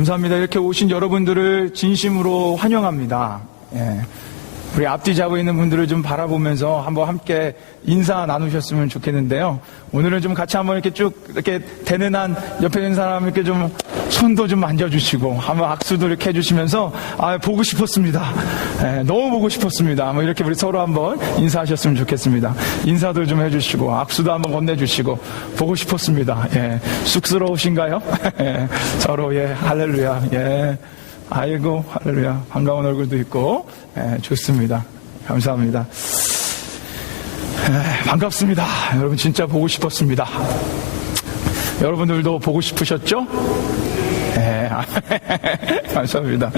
감사합니다. 이렇게 오신 여러분들을 진심으로 환영합니다. 예. 우리 앞뒤 잡고 있는 분들을 좀 바라보면서 한번 함께 인사 나누셨으면 좋겠는데요. 오늘은 좀 같이 한번 이렇게 쭉 이렇게 되는 한 옆에 있는 사람 이렇게 좀 손도 좀 만져주시고 한번 악수도 이렇게 해주시면서 보고 싶었습니다. 예, 너무 보고 싶었습니다. 한번 이렇게 우리 서로 한번 인사하셨으면 좋겠습니다. 인사도 좀 해주시고 악수도 한번 건네주시고 보고 싶었습니다. 예, 쑥스러우신가요? 예, 서로 예, 할렐루야. 예. 아이고 할렐루야, 반가운 얼굴도 있고 좋습니다. 감사합니다. 반갑습니다. 여러분 진짜 보고 싶었습니다. 여러분들도 보고 싶으셨죠? 감사합니다.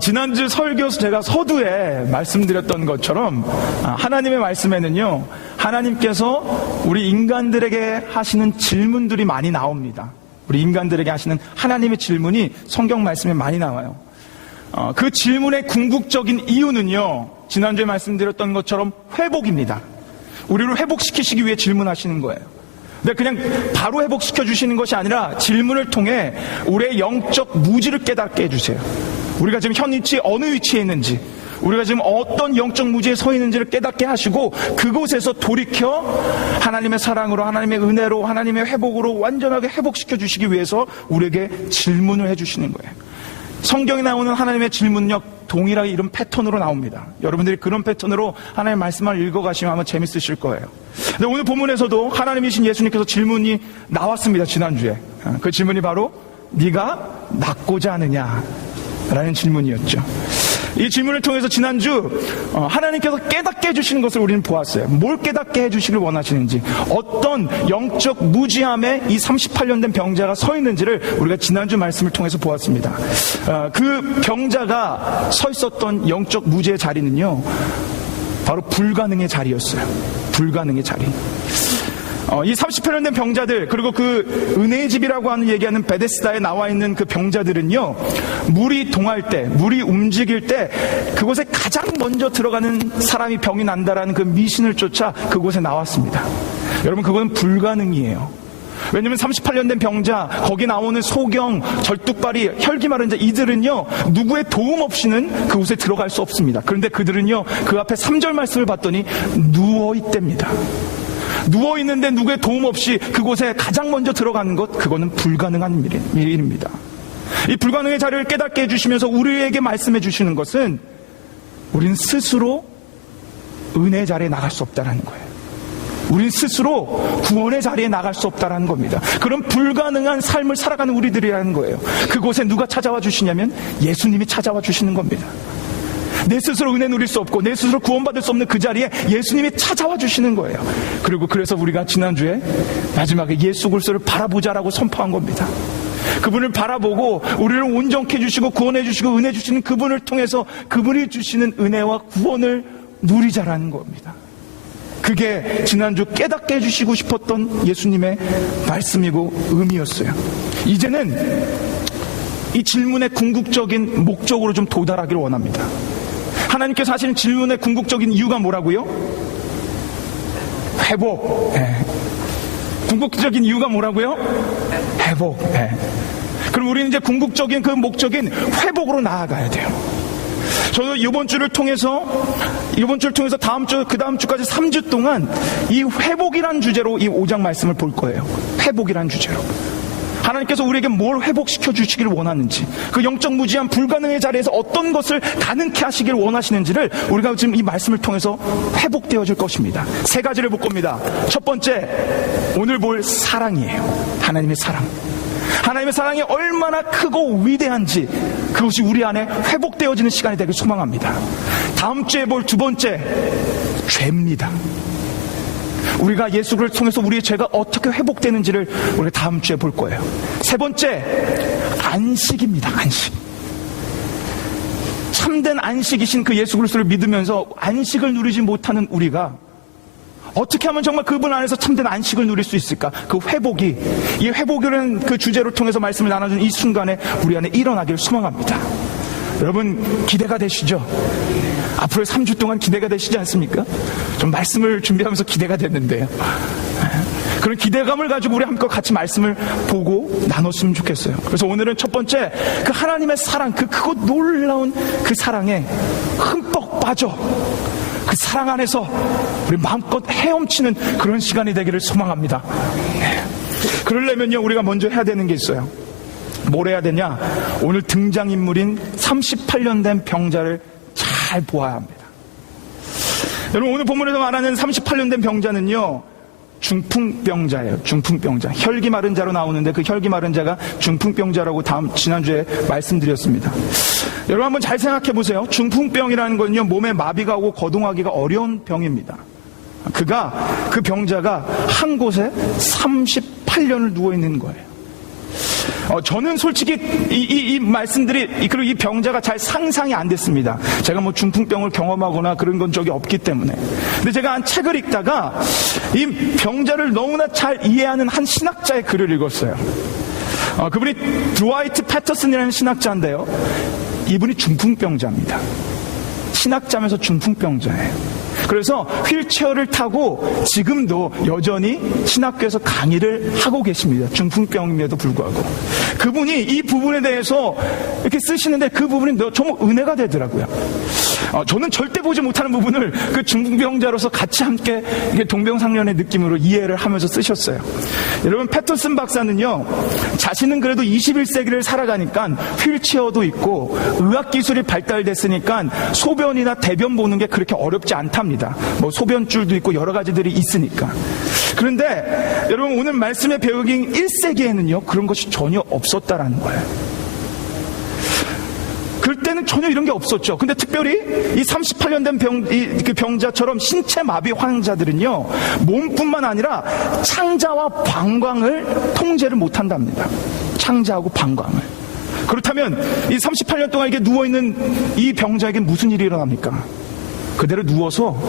지난주 설교에서 제가 서두에 말씀드렸던 것처럼 하나님의 말씀에는요, 하나님께서 우리 인간들에게 하시는 질문들이 많이 나옵니다. 우리 인간들에게 하시는 하나님의 질문이 성경 말씀에 많이 나와요. 그 질문의 궁극적인 이유는요, 지난주에 말씀드렸던 것처럼 회복입니다. 우리를 회복시키시기 위해 질문하시는 거예요. 근데 그냥 바로 회복시켜 주시는 것이 아니라 질문을 통해 우리의 영적 무지를 깨닫게 해주세요. 우리가 지금 현 위치 어느 위치에 있는지, 우리가 지금 어떤 영적 무지에 서 있는지를 깨닫게 하시고 그곳에서 돌이켜 하나님의 사랑으로, 하나님의 은혜로, 하나님의 회복으로 완전하게 회복시켜 주시기 위해서 우리에게 질문을 해주시는 거예요. 성경에 나오는 하나님의 질문력 동일하게 이런 패턴으로 나옵니다. 여러분들이 그런 패턴으로 하나님의 말씀을 읽어가시면 아마 재밌으실 거예요. 근데 오늘 본문에서도 하나님이신 예수님께서 질문이 나왔습니다. 지난주에 그 질문이 바로 네가 낫고자 하느냐 라는 질문이었죠. 이 질문을 통해서 지난주 하나님께서 깨닫게 해주시는 것을 우리는 보았어요. 뭘 깨닫게 해주시길 원하시는지, 어떤 영적 무지함에 이 38년 된 병자가 서 있는지를 우리가 지난주 말씀을 통해서 보았습니다. 그 병자가 서 있었던 영적 무지의 자리는요, 바로 불가능의 자리였어요. 불가능의 자리. 이 38년 된 병자들, 그리고 그 은혜의 집이라고 하는 얘기하는 베데스다에 나와 있는 그 병자들은요, 물이 동할 때, 물이 움직일 때 그곳에 가장 먼저 들어가는 사람이 병이 난다라는 그 미신을 쫓아 그곳에 나왔습니다. 여러분, 그건 불가능이에요. 왜냐면 38년 된 병자, 거기 나오는 소경, 절뚝발이, 혈기 마른 자, 이들은요 누구의 도움 없이는 그곳에 들어갈 수 없습니다. 그런데 그들은요 그 앞에 3절 말씀을 봤더니 누워있답니다. 누워있는데 누구의 도움 없이 그곳에 가장 먼저 들어가는 것, 그거는 불가능한 일입니다. 이 불가능의 자리를 깨닫게 해주시면서 우리에게 말씀해 주시는 것은 우린 스스로 은혜의 자리에 나갈 수 없다는 거예요. 우린 스스로 구원의 자리에 나갈 수 없다는 겁니다. 그런 불가능한 삶을 살아가는 우리들이라는 거예요. 그곳에 누가 찾아와 주시냐면 예수님이 찾아와 주시는 겁니다. 내 스스로 은혜 누릴 수 없고 내 스스로 구원받을 수 없는 그 자리에 예수님이 찾아와 주시는 거예요. 그리고 그래서 우리가 지난주에 마지막에 예수 그리스도를 바라보자라고 선포한 겁니다. 그분을 바라보고 우리를 온전케 해주시고 구원해 주시고 은혜 주시는 그분을 통해서 그분이 주시는 은혜와 구원을 누리자라는 겁니다. 그게 지난주 깨닫게 해주시고 싶었던 예수님의 말씀이고 의미였어요. 이제는 이 질문의 궁극적인 목적으로 좀 도달하기를 원합니다. 하나님께서 하시는 질문의 궁극적인 이유가 뭐라고요? 회복. 궁극적인 이유가 뭐라고요? 회복. 그럼 우리는 이제 궁극적인 그 목적인 회복으로 나아가야 돼요. 저도 이번 주를 통해서 다음 주, 그 다음 주까지 3주 동안 이 회복이란 주제로 이 5장 말씀을 볼 거예요. 회복이란 주제로. 하나님께서 우리에게 뭘 회복시켜 주시기를 원하는지, 그 영적 무지한 불가능의 자리에서 어떤 것을 가능케 하시기를 원하시는지를 우리가 지금 이 말씀을 통해서 회복되어질 것입니다. 3가지를 볼 겁니다. 첫 번째, 오늘 볼 사랑이에요. 하나님의 사랑. 하나님의 사랑이 얼마나 크고 위대한지 그것이 우리 안에 회복되어지는 시간이 되길 소망합니다. 다음 주에 볼 두 번째, 죄입니다. 우리가 예수를 통해서 우리의 죄가 어떻게 회복되는지를 우리가 다음 주에 볼 거예요. 세 번째, 안식입니다. 안식. 참된 안식이신 그 예수 그리스도를 믿으면서 안식을 누리지 못하는 우리가 어떻게 하면 정말 그분 안에서 참된 안식을 누릴 수 있을까? 그 회복이, 이 회복이라는 그 주제를 통해서 말씀을 나눠준 이 순간에 우리 안에 일어나기를 소망합니다. 여러분 기대가 되시죠? 앞으로 3주 동안 기대가 되시지 않습니까? 좀 말씀을 준비하면서 기대가 됐는데요. 그런 기대감을 가지고 우리 함께 같이 말씀을 보고 나눴으면 좋겠어요. 그래서 오늘은 첫 번째, 그 하나님의 사랑, 그 크고 놀라운 그 사랑에 흠뻑 빠져 그 사랑 안에서 우리 마음껏 헤엄치는 그런 시간이 되기를 소망합니다. 그러려면요, 우리가 먼저 해야 되는 게 있어요. 뭘 해야 되냐? 오늘 등장인물인 38년 된 병자를 잘 보아야 합니다. 여러분, 오늘 본문에서 말하는 38년 된 병자는요, 중풍병자예요. 중풍병자. 혈기 마른 자로 나오는데 그 혈기 마른 자가 중풍병자라고 지난주에 말씀드렸습니다. 여러분 한번 잘 생각해 보세요. 중풍병이라는 건요, 몸에 마비가 오고 거동하기가 어려운 병입니다. 그 병자가 한 곳에 38년을 누워 있는 거예요. 저는 솔직히 이 말씀들이, 그리고 이 병자가 잘 상상이 안 됐습니다. 제가 뭐 중풍병을 경험하거나 그런 건 적이 없기 때문에. 근데 제가 한 책을 읽다가 이 병자를 너무나 잘 이해하는 한 신학자의 글을 읽었어요. 그분이 드와이트 패터슨이라는 신학자인데요, 이분이 중풍병자입니다. 신학자면서 중풍병자예요. 그래서 휠체어를 타고 지금도 여전히 신학교에서 강의를 하고 계십니다. 중풍병임에도 불구하고. 그분이 이 부분에 대해서 이렇게 쓰시는데 그 부분이 정말 은혜가 되더라고요. 저는 절대 보지 못하는 부분을 그 중풍병자로서 같이 함께 동병상련의 느낌으로 이해를 하면서 쓰셨어요. 여러분, 패터슨 박사는요, 자신은 그래도 21세기를 살아가니까 휠체어도 있고 의학기술이 발달됐으니까 소변이나 대변 보는 게 그렇게 어렵지 않답니다. 뭐 소변줄도 있고 여러 가지들이 있으니까. 그런데 여러분, 오늘 말씀의 배우긴 1세기에는요 그런 것이 전혀 없었다라는 거예요. 그때는 전혀 이런 게 없었죠. 근데 특별히 이 38년 된 그 병자처럼 신체 마비 환자들은요, 몸뿐만 아니라 창자와 방광을 통제를 못한답니다. 창자하고 방광을. 그렇다면 이 38년 동안 이렇게 누워있는 이 병자에게 무슨 일이 일어납니까? 그대로 누워서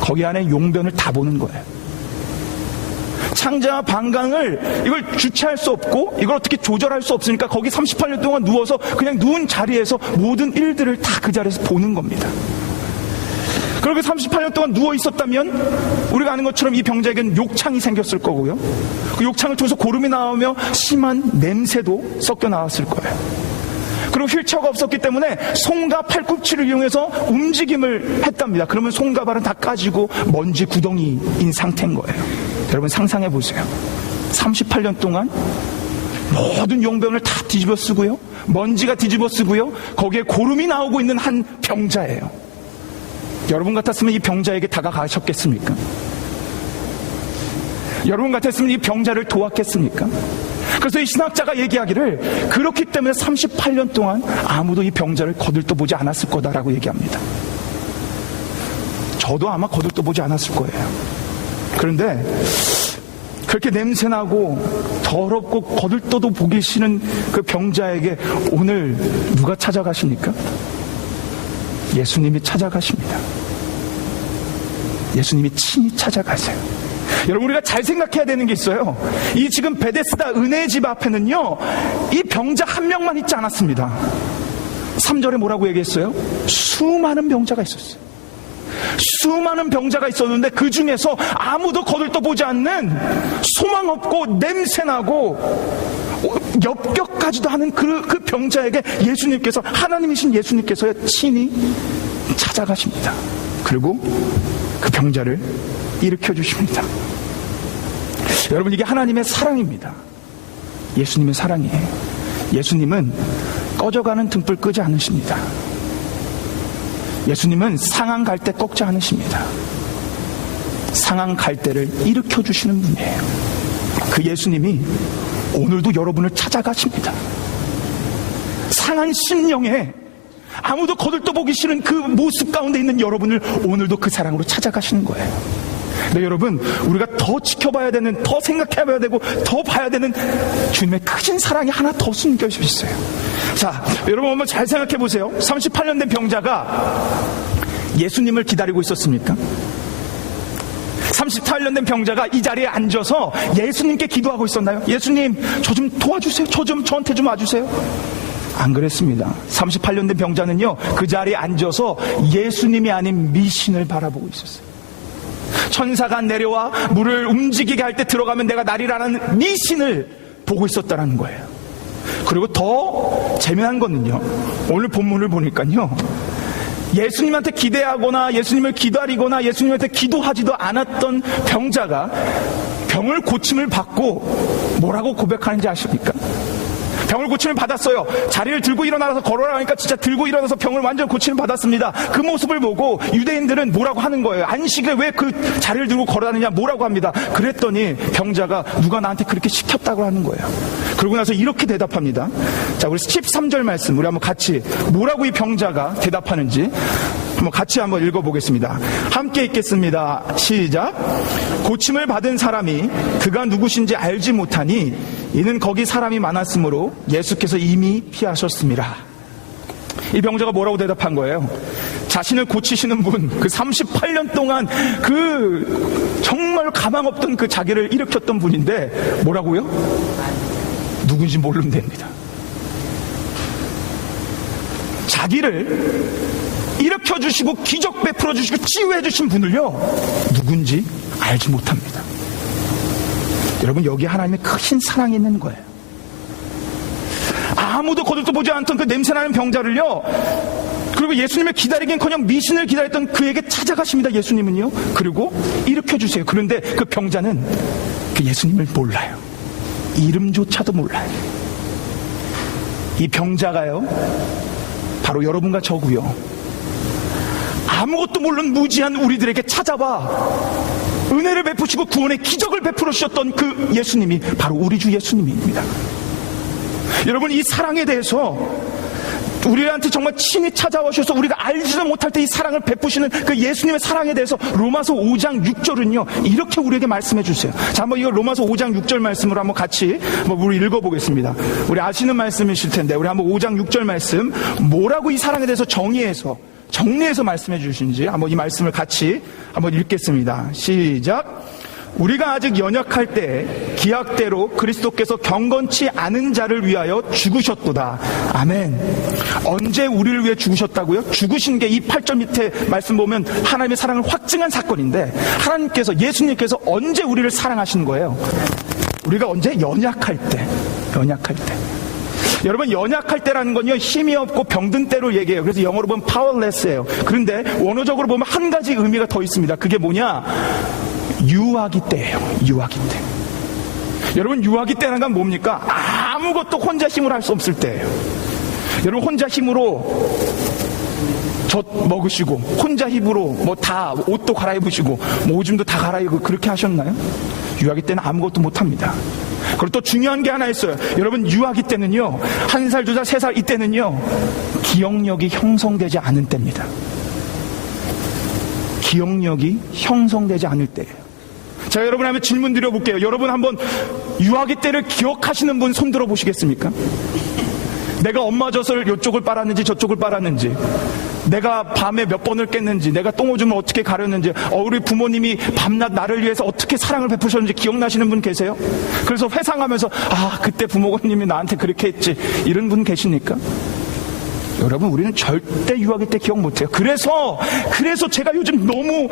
거기 안에 용변을 다 보는 거예요. 창자와 방광을 이걸 주체할 수 없고 이걸 어떻게 조절할 수 없으니까 거기 38년 동안 누워서 그냥 누운 자리에서 모든 일들을 다 그 자리에서 보는 겁니다. 그렇게 38년 동안 누워 있었다면 우리가 아는 것처럼 이 병자에게는 욕창이 생겼을 거고요. 그 욕창을 통해서 고름이 나오며 심한 냄새도 섞여 나왔을 거예요. 그리고 휠체어가 없었기 때문에 손과 팔꿈치를 이용해서 움직임을 했답니다. 그러면 손과 발은 다 까지고 먼지 구덩이인 상태인 거예요. 여러분 상상해 보세요. 38년 동안 모든 용변을 다 뒤집어 쓰고요, 먼지가 뒤집어 쓰고요, 거기에 고름이 나오고 있는 한 병자예요. 여러분 같았으면 이 병자에게 다가가셨겠습니까? 여러분 같았으면 이 병자를 도왔겠습니까? 그래서 이 신학자가 얘기하기를, 그렇기 때문에 38년 동안 아무도 이 병자를 거들떠보지 않았을 거다라고 얘기합니다. 저도 아마 거들떠보지 않았을 거예요. 그런데 그렇게 냄새나고 더럽고 거들떠도 보기 싫은 그 병자에게 오늘 누가 찾아가십니까? 예수님이 찾아가십니다. 예수님이 친히 찾아가세요. 여러분, 우리가 잘 생각해야 되는 게 있어요. 이 지금 베데스다 은혜의 집 앞에는요, 이 병자 한 명만 있지 않았습니다. 3절에 뭐라고 얘기했어요? 수많은 병자가 있었어요. 수많은 병자가 있었는데 그 중에서 아무도 거들떠보지 않는, 소망 없고 냄새나고 엽격까지도 하는 그 병자에게 예수님께서, 하나님이신 예수님께서 친히 찾아가십니다. 그리고 그 병자를 일으켜 주십니다. 여러분, 이게 하나님의 사랑입니다. 예수님의 사랑이에요. 예수님은 꺼져가는 등불 끄지 않으십니다. 예수님은 상한 갈대 꺾지 않으십니다. 상한 갈대를 일으켜 주시는 분이에요. 그 예수님이 오늘도 여러분을 찾아가십니다. 상한 심령에 아무도 거들떠보기 싫은 그 모습 가운데 있는 여러분을 오늘도 그 사랑으로 찾아가시는 거예요. 네, 여러분, 우리가 더 지켜봐야 되는, 더 생각해봐야 되고 더 봐야 되는 주님의 크신 사랑이 하나 더 숨겨져 있어요. 자, 여러분 한번 잘 생각해 보세요. 38년 된 병자가 예수님을 기다리고 있었습니까? 38년 된 병자가 이 자리에 앉아서 예수님께 기도하고 있었나요? 예수님, 저 좀 도와주세요. 저한테 좀 와주세요. 안 그랬습니다. 38년 된 병자는요, 그 자리에 앉아서 예수님이 아닌 미신을 바라보고 있었어요. 천사가 내려와 물을 움직이게 할 때 들어가면 내가 나리라는 미신을 보고 있었다는 거예요. 그리고 더 재미난 거는요, 오늘 본문을 보니까요, 예수님한테 기대하거나 예수님을 기다리거나 예수님한테 기도하지도 않았던 병자가 병을 고침을 받고 뭐라고 고백하는지 아십니까? 병을 고침을 받았어요. 자리를 들고 일어나서 걸어라 하니까 진짜 들고 일어나서 병을 완전 고침을 받았습니다. 그 모습을 보고 유대인들은 뭐라고 하는 거예요? 안식일에 왜 그 자리를 들고 걸어다니냐 뭐라고 합니다. 그랬더니 병자가 누가 나한테 그렇게 시켰다고 하는 거예요. 그러고 나서 이렇게 대답합니다. 자, 우리 13절 말씀 우리 한번 같이 뭐라고 이 병자가 대답하는지 한번 같이 한번 읽어보겠습니다. 함께 읽겠습니다. 시작. 고침을 받은 사람이 그가 누구신지 알지 못하니 이는 거기 사람이 많았으므로 예수께서 이미 피하셨습니다. 이 병자가 뭐라고 대답한 거예요? 자신을 고치시는 분, 그 38년 동안 그 정말 가망 없던 그 자기를 일으켰던 분인데 뭐라고요? 누군지 모르면 됩니다. 자기를 일으켜주시고 기적 베풀어주시고 치유해주신 분을요, 누군지 알지 못합니다. 여러분, 여기 하나님의 크신 사랑이 있는 거예요. 아무도 거들떠 보지 않던 그 냄새나는 병자를요, 그리고 예수님을 기다리긴커녕 미신을 기다렸던 그에게 찾아가십니다. 예수님은요. 그리고 일으켜주세요. 그런데 그 병자는 그 예수님을 몰라요. 이름조차도 몰라요. 이 병자가요, 바로 여러분과 저고요, 아무것도 모르는 무지한 우리들에게 찾아와 은혜를 베푸시고 구원의 기적을 베풀어 주셨던 그 예수님이 바로 우리 주 예수님입니다. 여러분, 이 사랑에 대해서 우리한테 정말 친히 찾아오셔서 우리가 알지도 못할 때 이 사랑을 베푸시는 그 예수님의 사랑에 대해서 로마서 5장 6절은요 이렇게 우리에게 말씀해 주세요. 자, 한번 이거 로마서 5장 6절 말씀으로 한번 같이 우리 읽어보겠습니다. 우리 아시는 말씀이실 텐데 우리 한번 5장 6절 말씀 뭐라고 이 사랑에 대해서 정리해서 말씀해 주신지 한번 이 말씀을 같이 한번 읽겠습니다. 시작. 우리가 아직 연약할 때 기약대로 그리스도께서 경건치 않은 자를 위하여 죽으셨도다. 아멘. 언제 우리를 위해 죽으셨다고요? 죽으신 게 이 8절 밑에 말씀 보면 하나님의 사랑을 확증한 사건인데, 하나님께서, 예수님께서 언제 우리를 사랑하신 거예요? 우리가 언제? 연약할 때. 여러분, 연약할 때라는 건요, 힘이 없고 병든 때로 얘기해요. 그래서 영어로 보면 powerless예요. 그런데 원어적으로 보면 한 가지 의미가 더 있습니다. 그게 뭐냐? 유아기 때예요. 유아기 때. 여러분, 유아기 때라는 건 뭡니까? 아무것도 혼자 힘으로 할 수 없을 때예요. 여러분, 혼자 힘으로 젖 먹으시고 혼자 힘으로 뭐 다 옷도 갈아입으시고 뭐 오줌도 다 갈아입고 그렇게 하셨나요? 유아기 때는 아무것도 못합니다. 그리고 또 중요한 게 하나 있어요. 여러분, 유아기 때는요, 1살, 2살, 3살 이때는요 기억력이 형성되지 않은 때입니다. 기억력이 형성되지 않을 때예요. 자, 여러분 한번 질문 드려볼게요. 여러분 한번 유아기 때를 기억하시는 분 손 들어 보시겠습니까? 내가 엄마 젖을 이쪽을 빨았는지 저쪽을 빨았는지, 내가 밤에 몇 번을 깼는지, 내가 똥오줌을 어떻게 가렸는지, 우리 부모님이 밤낮 나를 위해서 어떻게 사랑을 베푸셨는지 기억나시는 분 계세요? 그래서 회상하면서 그때 부모님이 나한테 그렇게 했지, 이런 분 계십니까? 여러분, 우리는 절대 유아기 때 기억 못해요. 그래서 제가 요즘 너무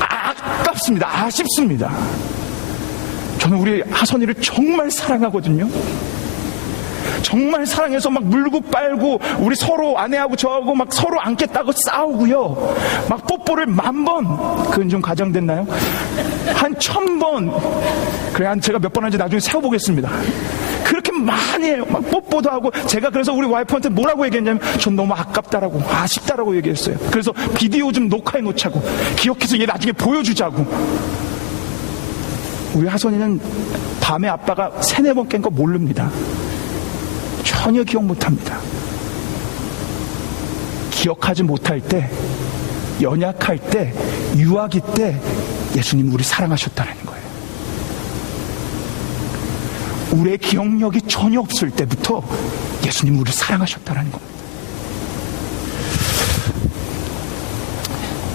아깝습니다. 아쉽습니다. 저는 우리 하선이를 정말 사랑하거든요. 정말 사랑해서 막 물고 빨고, 우리 서로 아내하고 저하고 막 서로 안겠다고 싸우고요, 막 뽀뽀를 10,000번, 그건 좀 과장됐나요? 한 1,000번, 그래, 제가 몇 번 한지 나중에 세어보겠습니다. 그렇게 많이 해요. 막 뽀뽀도 하고. 제가 그래서 우리 와이프한테 뭐라고 얘기했냐면, 전 너무 아깝다라고, 아쉽다라고 얘기했어요. 그래서 비디오 좀 녹화해 놓자고, 기억해서 얘 나중에 보여주자고. 우리 하선이는 밤에 아빠가 3-4번 깬 거 모릅니다. 전혀 기억 못합니다. 기억하지 못할 때, 연약할 때, 유아기 때 예수님 우리 사랑하셨다는 거예요. 우리의 기억력이 전혀 없을 때부터 예수님 우리를 사랑하셨다는 겁니다.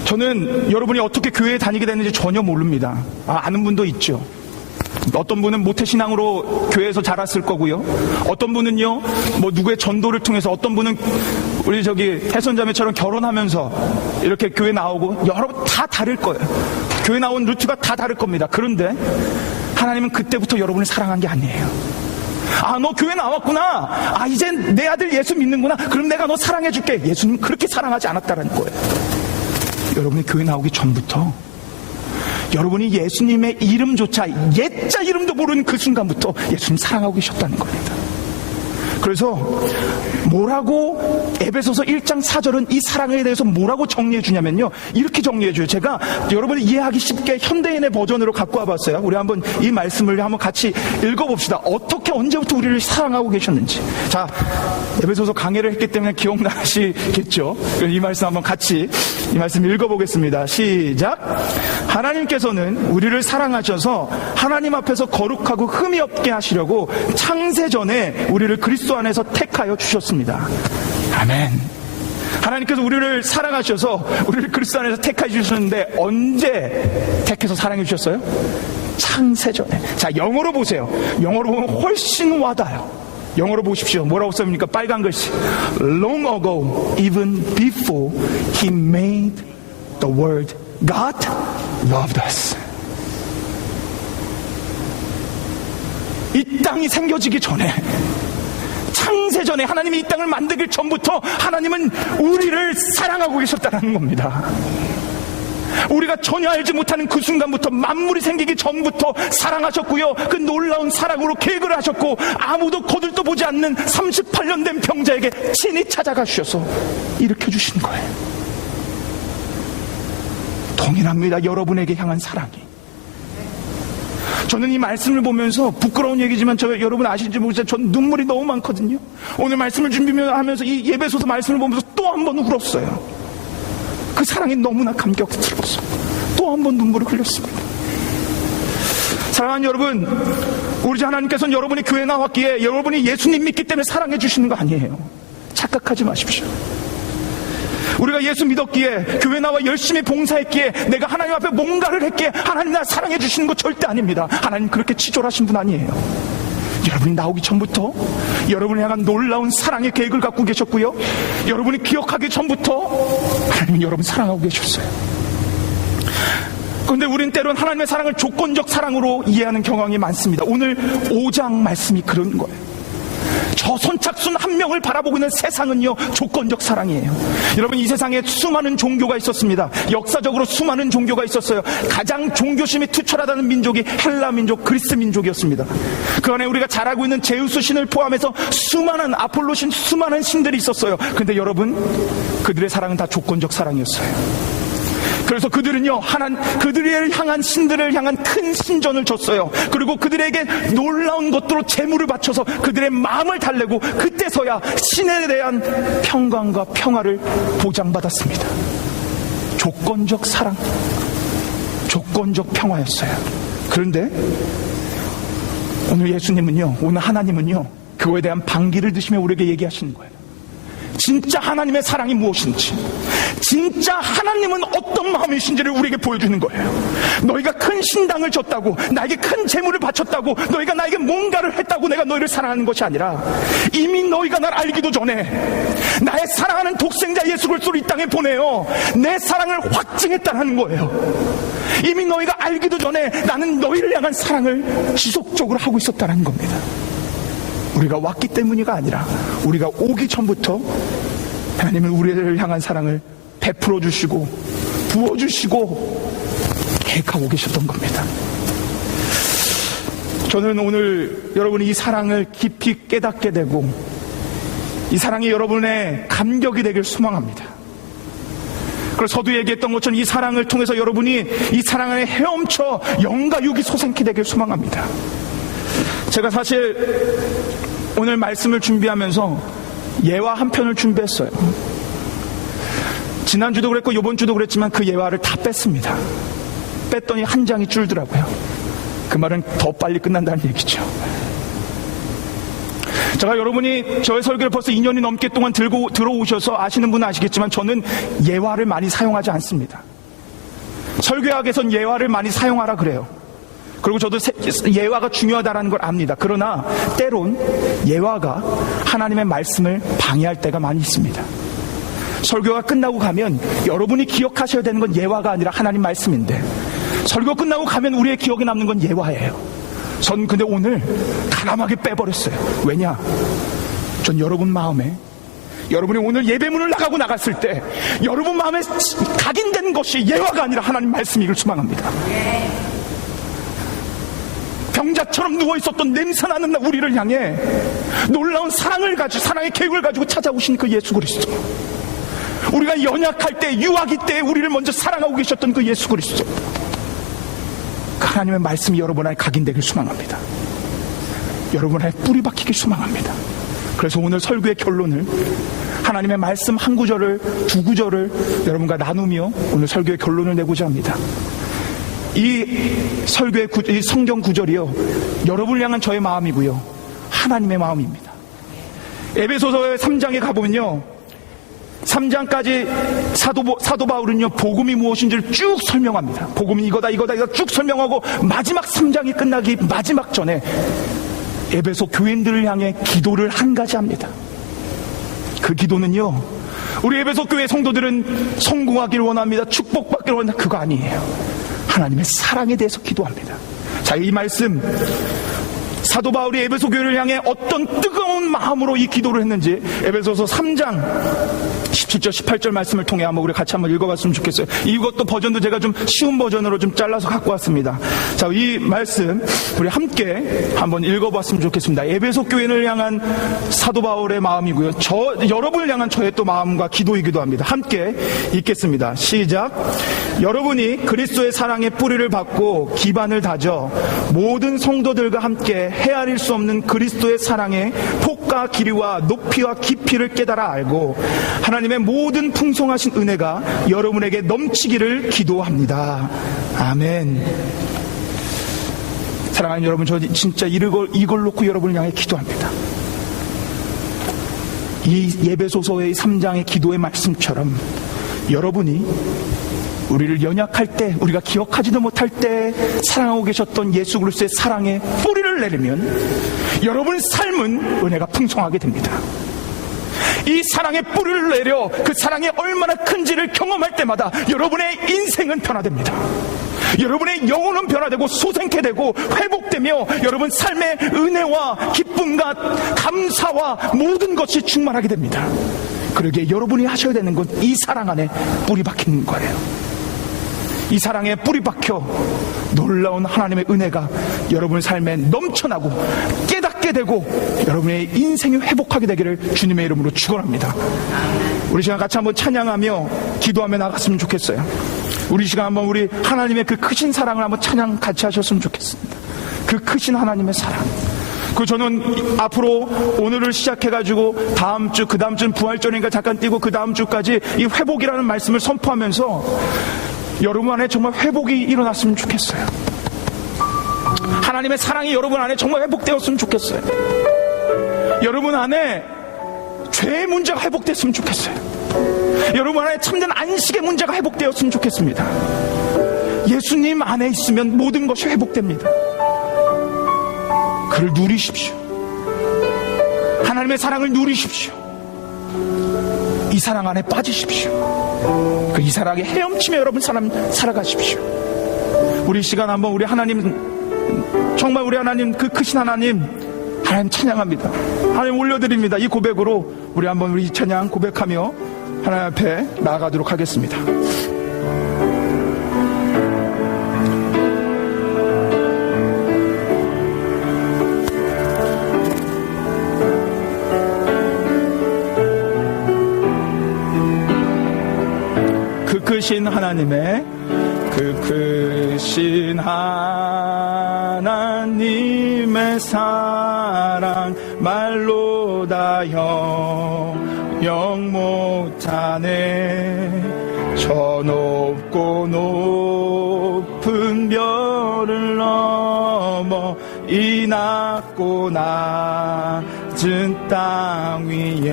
저는 여러분이 어떻게 교회에 다니게 됐는지 전혀 모릅니다. 아는 분도 있죠. 어떤 분은 모태신앙으로 교회에서 자랐을 거고요. 어떤 분은요, 뭐 누구의 전도를 통해서, 어떤 분은 우리 혜선자매처럼 결혼하면서 이렇게 교회 나오고, 여러분 다 다를 거예요. 교회 나온 루트가 다 다를 겁니다. 그런데 하나님은 그때부터 여러분을 사랑한 게 아니에요. 너 교회 나왔구나. 이제 내 아들 예수 믿는구나. 그럼 내가 너 사랑해줄게. 예수님 그렇게 사랑하지 않았다는 거예요. 여러분이 교회 나오기 전부터, 여러분이 예수님의 이름조차 옛자 이름도 모르는 그 순간부터 예수님 사랑하고 계셨다는 겁니다. 그래서 뭐라고 에베소서 1장 4절은 이 사랑에 대해서 뭐라고 정리해 주냐면요, 이렇게 정리해 줘요. 제가 여러분이 이해하기 쉽게 현대인의 버전으로 갖고 와봤어요. 우리 한번 이 말씀을 한번 같이 읽어봅시다. 어떻게 언제부터 우리를 사랑하고 계셨는지. 자, 에베소서 강해를 했기 때문에 기억나시겠죠? 이 말씀 한번 같이 이 말씀 읽어보겠습니다. 시작. 하나님께서는 우리를 사랑하셔서 하나님 앞에서 거룩하고 흠이 없게 하시려고 창세 전에 우리를 그리스도 안에서 택하여 주셨습니다. 아멘. 하나님께서 우리를 사랑하셔서 우리를 그리스도 안에서 택하여 주셨는데 언제 택해서 사랑해 주셨어요? 창세 전에. 자, 영어로 보세요. 영어로 보면 훨씬 와닿아요. 영어로 보십시오. 뭐라고 써입니까? 빨간 글씨. Long ago, even before He made the world, God loved us. 이 땅이 생겨지기 전에, 창세 전에, 하나님이 이 땅을 만들기 전부터 하나님은 우리를 사랑하고 계셨다는 겁니다. 우리가 전혀 알지 못하는 그 순간부터, 만물이 생기기 전부터 사랑하셨고요, 그 놀라운 사랑으로 계획을 하셨고, 아무도 거들떠 보지 않는 38년 된 병자에게 친히 찾아가 주셔서 일으켜 주신 거예요. 동일합니다. 여러분에게 향한 사랑이. 저는 이 말씀을 보면서, 부끄러운 얘기지만 여러분 아실지 모르지만 전 눈물이 너무 많거든요. 오늘 말씀을 준비하면서 이 예배소서 말씀을 보면서 또 한 번 울었어요. 그 사랑이 너무나 감격스러웠어요. 또 한 번 눈물을 흘렸습니다. 사랑하는 여러분, 우리 하나님께서는 여러분이 교회 나왔기에, 여러분이 예수님 믿기 때문에 사랑해 주시는 거 아니에요. 착각하지 마십시오. 우리가 예수 믿었기에, 교회 나와 열심히 봉사했기에, 내가 하나님 앞에 뭔가를 했기에 하나님 나 사랑해 주시는 거 절대 아닙니다. 하나님 그렇게 치졸하신 분 아니에요. 여러분이 나오기 전부터 여러분을 향한 놀라운 사랑의 계획을 갖고 계셨고요, 여러분이 기억하기 전부터 하나님은 여러분 사랑하고 계셨어요. 그런데 우린 때론 하나님의 사랑을 조건적 사랑으로 이해하는 경향이 많습니다. 오늘 5장 말씀이 그런 거예요. 저 선착순 한 명을 바라보고 있는 세상은요, 조건적 사랑이에요. 여러분, 이 세상에 수많은 종교가 있었습니다. 역사적으로 수많은 종교가 있었어요. 가장 종교심이 투철하다는 민족이 헬라 민족, 그리스 민족이었습니다. 그 안에 우리가 잘 알고 있는 제우스 신을 포함해서 수많은 아폴로 신, 수많은 신들이 있었어요. 근데 여러분, 그들의 사랑은 다 조건적 사랑이었어요. 그래서 그들은요, 그들을 향한, 신들을 향한 큰 신전을 줬어요. 그리고 그들에게 놀라운 것들로 재물을 바쳐서 그들의 마음을 달래고, 그때서야 신에 대한 평강과 평화를 보장받았습니다. 조건적 사랑, 조건적 평화였어요. 그런데 오늘 예수님은요, 오늘 하나님은요, 그거에 대한 반기를 드시며 우리에게 얘기하시는 거예요. 진짜 하나님의 사랑이 무엇인지, 진짜 하나님은 어떤 마음이신지를 우리에게 보여주는 거예요. 너희가 큰 신당을 줬다고, 나에게 큰 재물을 바쳤다고, 너희가 나에게 뭔가를 했다고 내가 너희를 사랑하는 것이 아니라, 이미 너희가 날 알기도 전에 나의 사랑하는 독생자 예수 그리스도를 이 땅에 보내어 내 사랑을 확증했다는 거예요. 이미 너희가 알기도 전에 나는 너희를 향한 사랑을 지속적으로 하고 있었다는 겁니다. 우리가 왔기 때문이가 아니라 우리가 오기 전부터 하나님은 우리를 향한 사랑을 베풀어 주시고 부어주시고 계획하고 계셨던 겁니다. 저는 오늘 여러분이 이 사랑을 깊이 깨닫게 되고, 이 사랑이 여러분의 감격이 되길 소망합니다. 그래서 서두에 얘기했던 것처럼 이 사랑을 통해서 여러분이 이 사랑 안에 헤엄쳐 영과 육이 솟아나게 되길 소망합니다. 제가 사실 오늘 말씀을 준비하면서 예화 한 편을 준비했어요. 지난주도 그랬고 이번주도 그랬지만 그 예화를 다 뺐습니다. 뺐더니 한 장이 줄더라고요. 그 말은 더 빨리 끝난다는 얘기죠. 제가 여러분이 저의 설교를 벌써 2년이 넘게 동안 들어오셔서 아시는 분은 아시겠지만, 저는 예화를 많이 사용하지 않습니다. 설교학에선 예화를 많이 사용하라 그래요. 그리고 저도 예화가 중요하다는 걸 압니다. 그러나 때론 예화가 하나님의 말씀을 방해할 때가 많이 있습니다. 설교가 끝나고 가면 여러분이 기억하셔야 되는 건 예화가 아니라 하나님 말씀인데, 설교 끝나고 가면 우리의 기억에 남는 건 예화예요. 전 근데 오늘 가감하게 빼버렸어요. 왜냐? 전 여러분 마음에, 여러분이 오늘 예배문을 나가고 나갔을 때 여러분 마음에 각인된 것이 예화가 아니라 하나님 말씀이길 소망합니다. 병자처럼 누워있었던 냄새나는 우리를 향해 놀라운 사랑을 가지고, 사랑의 계획을 가지고 찾아오신 그 예수 그리스도, 우리가 연약할 때, 유아기 때 우리를 먼저 사랑하고 계셨던 그 예수 그리스도, 그 하나님의 말씀이 여러분 안에 각인되길 소망합니다. 여러분 안에 뿌리 박히길 소망합니다. 그래서 오늘 설교의 결론을, 하나님의 말씀 한 구절을, 두 구절을 여러분과 나누며 오늘 설교의 결론을 내고자 합니다. 이 설교의 이 성경 구절이요, 여러분을 향한 저의 마음이고요, 하나님의 마음입니다. 에베소서의 3장에 가보면요, 3장까지 사도 바울은요, 복음이 무엇인지를 쭉 설명합니다. 복음이 이거다 쭉 설명하고, 마지막 3장이 끝나기 마지막 전에 에베소 교인들을 향해 기도를 한 가지 합니다. 그 기도는요, 우리 에베소 교회 성도들은 성공하기를 원합니다, 축복받기를 원합니다. 그거 아니에요. 하나님의 사랑에 대해서 기도합니다. 자, 이 말씀, 사도 바울이 에베소 교회를 향해 어떤 뜨거운 마음으로 이 기도를 했는지 에베소서 3장 17절 18절 말씀을 통해 한번 우리 같이 한번 읽어봤으면 좋겠어요. 이것도 버전도 제가 좀 쉬운 버전으로 좀 잘라서 갖고 왔습니다. 자, 이 말씀 우리 함께 한번 읽어봤으면 좋겠습니다. 에베소 교회를 향한 사도 바울의 마음이고요, 여러분을 향한 저의 또 마음과 기도이기도 합니다. 함께 읽겠습니다. 시작. 여러분이 그리스도의 사랑의 뿌리를 받고 기반을 다져 모든 성도들과 함께 헤아릴 수 없는 그리스도의 사랑의 폭과 길이와 높이와 깊이를 깨달아 알고 하나님의 모든 풍성하신 은혜가 여러분에게 넘치기를 기도합니다. 아멘. 사랑하는 여러분, 저 진짜 이걸 놓고 여러분을 향해 기도합니다. 이 예배소서의 3장의 기도의 말씀처럼 여러분이 우리를 연약할 때, 우리가 기억하지도 못할 때 사랑하고 계셨던 예수 그리스도의 사랑에 뿌리를 내리면 여러분의 삶은 은혜가 풍성하게 됩니다. 이 사랑의 뿌리를 내려 그 사랑이 얼마나 큰지를 경험할 때마다 여러분의 인생은 변화됩니다. 여러분의 영혼은 변화되고 소생케 되고 회복되며 여러분 삶의 은혜와 기쁨과 감사와 모든 것이 충만하게 됩니다. 그러기에 여러분이 하셔야 되는 건 이 사랑 안에 뿌리 박히는 거예요. 이 사랑에 뿌리 박혀 놀라운 하나님의 은혜가 여러분의 삶에 넘쳐나고 깨닫게 되고 여러분의 인생이 회복하게 되기를 주님의 이름으로 축원합니다. 우리 시간 같이 한번 찬양하며 기도하며 나갔으면 좋겠어요. 우리 시간 한번 우리 하나님의 그 크신 사랑을 한번 찬양 같이 하셨으면 좋겠습니다. 그 크신 하나님의 사랑. 저는 앞으로 오늘을 시작해가지고 다음 주, 그 다음 주는 부활절이니까 잠깐 뛰고 그 다음 주까지 이 회복이라는 말씀을 선포하면서 여러분 안에 정말 회복이 일어났으면 좋겠어요. 하나님의 사랑이 여러분 안에 정말 회복되었으면 좋겠어요. 여러분 안에 죄의 문제가 회복됐으면 좋겠어요. 여러분 안에 참된 안식의 문제가 회복되었으면 좋겠습니다. 예수님 안에 있으면 모든 것이 회복됩니다. 그를 누리십시오. 하나님의 사랑을 누리십시오. 이 사랑 안에 빠지십시오. 이 사랑에 헤엄치며 여러분 살아가십시오. 우리 시간 한번 우리 하나님, 정말 우리 하나님, 그 크신 하나님 찬양합니다. 하나님 올려드립니다. 이 고백으로 우리 한번 우리 찬양 고백하며 하나님 앞에 나아가도록 하겠습니다. 크신 하나님의 크신 하나님의 사랑 말로 다 영영 못하네. 저 높고 높은 별을 넘어 이 낮고 낮은 땅 위에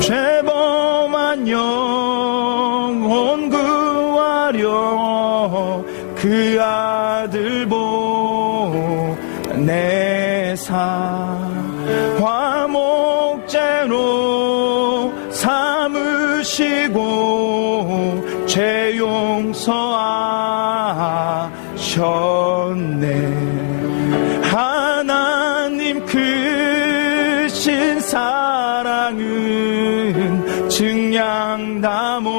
죄범한 영혼 구하려 그 아들 보내사 화목제로 삼으시고 죄 용서하시고 사랑은 증량다몬하며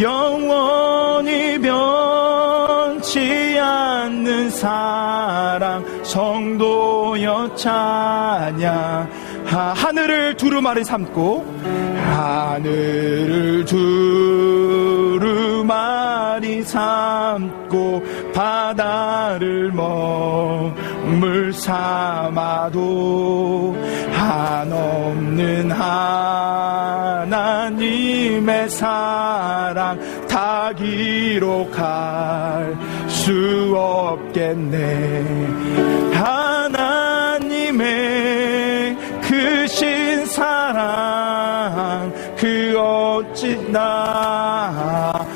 영원히 변치 않는 사랑 성도여 찬양. 하늘을 두루마리 삼고 하늘을 두루마리 삼고 바다를 먹물 삼아도 한없는 하나님의 사랑 다 기록할 수 없겠네. 하나님의 크신 사랑 그 어찌 나았을까.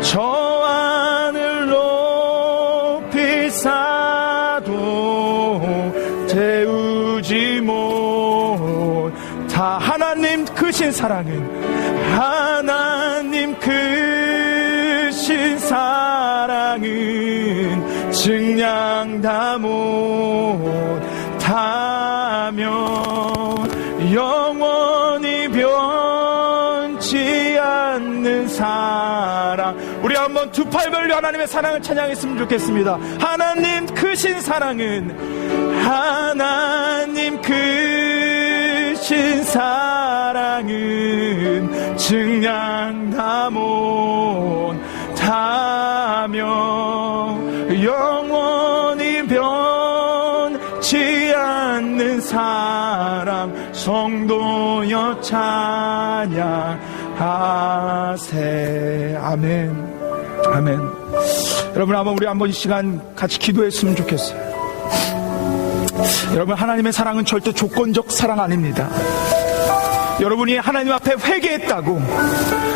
저 하늘 높이 쌓아도 태우지 못하. 하나님 크신 사랑은 하나님 크신 사랑은 증량다못하며 영원히 변치 않는 사랑. 우리 한번 두 팔 벌려 하나님의 사랑을 찬양했으면 좋겠습니다. 하나님 크신 사랑은 하나님 크신 사랑은 증량다못하며 영원히 변치 않는 사랑 성도여 찬양하세. 아멘. 아멘. 여러분 한번 우리 한번 이 시간 같이 기도했으면 좋겠어요. 여러분 하나님의 사랑은 절대 조건적 사랑 아닙니다. 여러분이 하나님 앞에 회개했다고,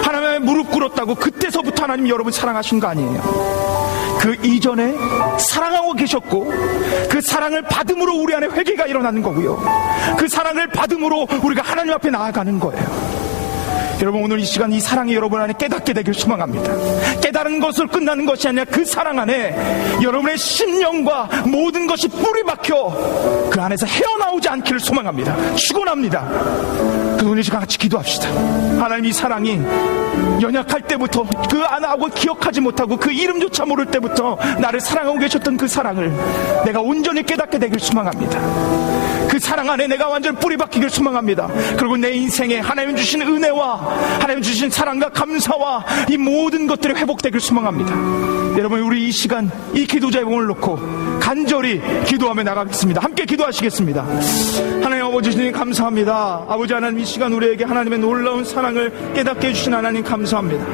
하나님 앞에 무릎 꿇었다고 그때서부터 하나님 여러분 사랑하신 거 아니에요. 그 이전에 사랑하고 계셨고 그 사랑을 받음으로 우리 안에 회개가 일어나는 거고요. 그 사랑을 받음으로 우리가 하나님 앞에 나아가는 거예요. 여러분 오늘 이 시간 이 사랑이 여러분 안에 깨닫게 되길 소망합니다. 깨달은 것으로 끝나는 것이 아니라 그 사랑 안에 여러분의 심령과 모든 것이 뿌리 박혀 그 안에서 헤어나오지 않기를 소망합니다. 축원합니다. 그래서 오늘 이 시간 같이 기도합시다. 하나님 이 사랑이 연약할 때부터 그 안하고 기억하지 못하고 그 이름조차 모를 때부터 나를 사랑하고 계셨던 그 사랑을 내가 온전히 깨닫게 되길 소망합니다. 그 사랑 안에 내가 완전히 뿌리 박히길 소망합니다. 그리고 내 인생에 하나님 주신 은혜와 하나님 주신 사랑과 감사와 이 모든 것들이 회복되길 소망합니다. 여러분 우리 이 시간 이 기도자의 몸을 놓고 간절히 기도하며 나가겠습니다. 함께 기도하시겠습니다. 하나님 아버지 주님 감사합니다. 아버지 하나님 이 시간 우리에게 하나님의 놀라운 사랑을 깨닫게 해주신 하나님 감사합니다.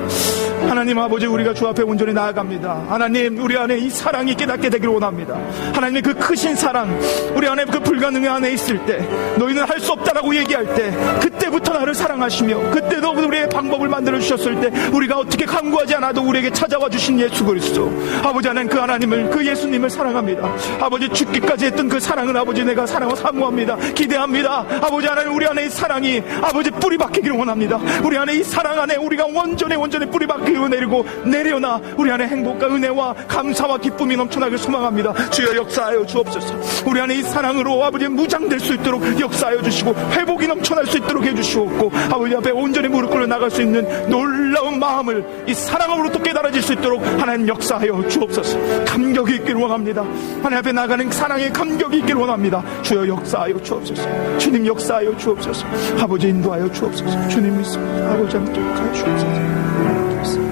하나님 아버지 우리가 주 앞에 온전히 나아갑니다. 하나님 우리 안에 이 사랑이 깨닫게 되기를 원합니다. 하나님의 그 크신 사랑 우리 안에 그 불가능의 안에 있을 때 너희는 할 수 없다라고 얘기할 때 그때부터 나를 사랑하시며 그때도 우리의 방법을 만들어 주셨을 때 우리가 어떻게 간구하지 않아도 우리에게 찾아와 주신 예수 그리스도 아버지 하나님 그 하나님을 그 예수님을 사랑합니다. 아버지 죽기까지 했던 그 사랑은 아버지 내가 사랑을 사모합니다. 기대합니다. 아버지 하나님 우리 안에 이 사랑이 아버지 뿌리 박히기를 원합니다. 우리 안에 이 사랑 안에 우리가 온전히 뿌리 박히고 내리고 내려나 우리 안에 행복과 은혜와 감사와 기쁨이 넘쳐나길 소망합니다. 주여 역사하여 주옵소서. 우리 안에 이 사랑으로 아버지 무장될 수 있도록 역사하여 주시고 회복이 넘쳐날 수 있도록 해주시옵고 아버지 앞에 온전히 무릎 꿇어 나갈 수 있는 놀라운 마음을 이 사랑으로 또 깨달아질 수 있도록 하나님 역사하여 주옵소서. 감격이 있기를 원합니다. 하나님 앞에 나가는 사랑의 감격이 있기를 원합니다. 주여 역사하여 주옵소서. 주님 역사하여 주옵소서. 아버지 인도하여 주옵소서. 주님 믿습니다. 아버지 함께 하여 주옵소서.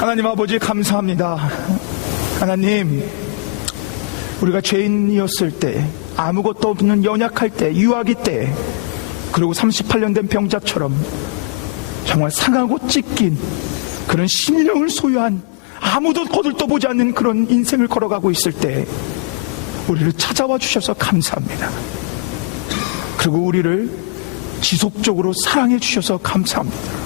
하나님 아버지 감사합니다. 하나님 우리가 죄인이었을 때 아무것도 없는 연약할 때 유아기 때 그리고 38년 된 병자처럼 정말 상하고 찢긴 그런 심령을 소유한 아무도 거들떠보지 않는 그런 인생을 걸어가고 있을 때 우리를 찾아와 주셔서 감사합니다. 그리고 우리를 지속적으로 사랑해 주셔서 감사합니다.